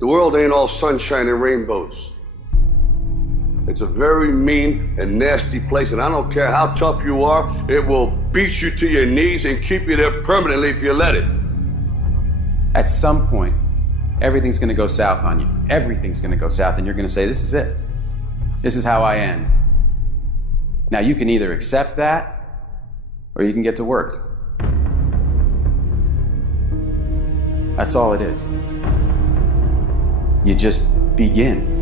The world ain't all sunshine and rainbows. It's a very mean and nasty place, and I don't care how tough you are, it will beat you to your knees and keep you there permanently if you let it. At some point, everything's gonna go south on you. Everything's gonna go south, and you're gonna say, this is it. This is how I end. Now, you can either accept that, or you can get to work. That's all it is. You just begin.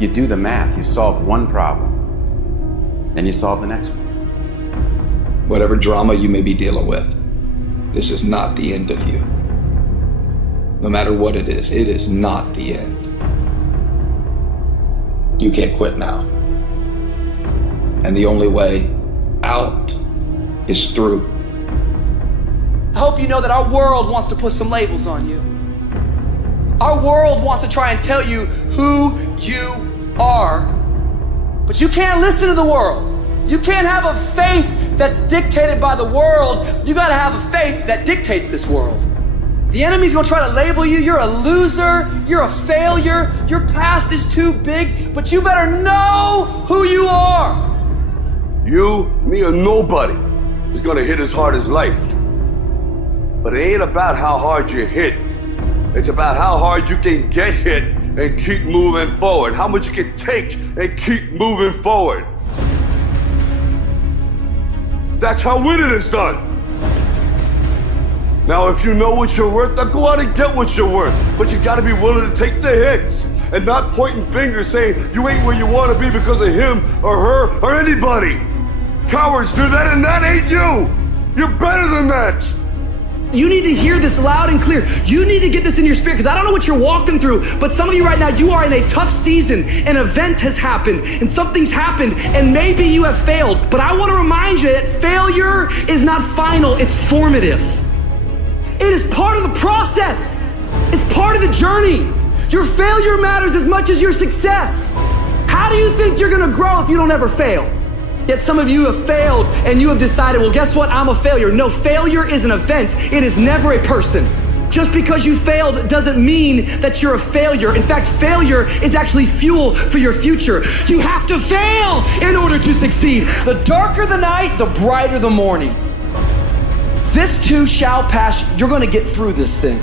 You do the math, you solve one problem, then you solve the next one. Whatever drama you may be dealing with, this is not the end of you. No matter what it is not the end. You can't quit now. And the only way out is through. I hope you know that our world wants to put some labels on you. Our world wants to try and tell you who you are. But you can't listen to the world. You can't have a faith that's dictated by the world. You gotta have a faith that dictates this world. The enemy's gonna try to label you. You're a loser. You're a failure. Your past is too big. But you better know who you are. You, me, or nobody is gonna hit as hard as life. But it ain't about how hard you hit. It's about how hard you can get hit and keep moving forward. How much you can take and keep moving forward. That's how winning is done. Now, if you know what you're worth, now go out and get what you're worth. But you gotta be willing to take the hits and not pointing fingers saying you ain't where you wanna be because of him or her or anybody. Cowards do that, and that ain't you. You're better than that. You need to hear this loud and clear. You need to get this in your spirit, because I don't know what you're walking through, but some of you right now, you are in a tough season. An event has happened and something's happened, and maybe you have failed. But I want to remind you that failure is not final, it's formative. It is part of the process. It's part of the journey. Your failure matters as much as your success. How do you think you're gonna grow if you don't ever fail? Yet some of you have failed and you have decided, well, guess what? I'm a failure. No, failure is an event. It is never a person. Just because you failed doesn't mean that you're a failure. In fact, failure is actually fuel for your future. You have to fail in order to succeed. The darker the night, the brighter the morning. This too shall pass. You're gonna get through this thing.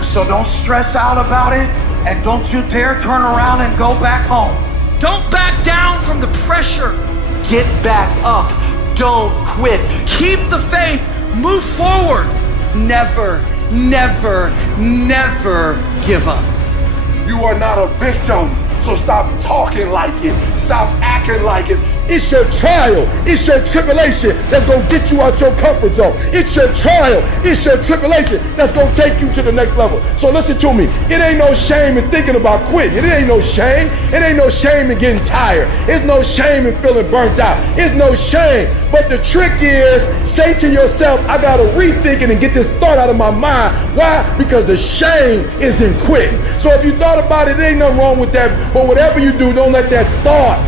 So don't stress out about it, and don't you dare turn around and go back home. Don't back down from the pressure. Get back up. Don't quit. Keep the faith. Move forward. Never, never, never give up. You are not a victim, so stop talking like it. Stop acting like it. It's your trial, it's your tribulation that's gonna get you out your comfort zone. It's your trial, it's your tribulation that's gonna take you to the next level. So listen to me, it ain't no shame in thinking about quitting. It ain't no shame. It ain't no shame in getting tired. It's no shame in feeling burnt out. It's no shame. But the trick is, say to yourself, I gotta rethink it and get this thought out of my mind. Why? Because the shame is in quitting. So if you thought about it, there ain't nothing wrong with that. But whatever you do, don't let that thought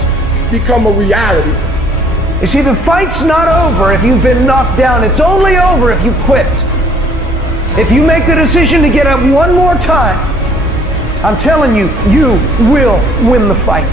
become a reality. You see, the fight's not over if you've been knocked down. It's only over if you quit. If you make the decision to get up one more time, I'm telling you, you will win the fight.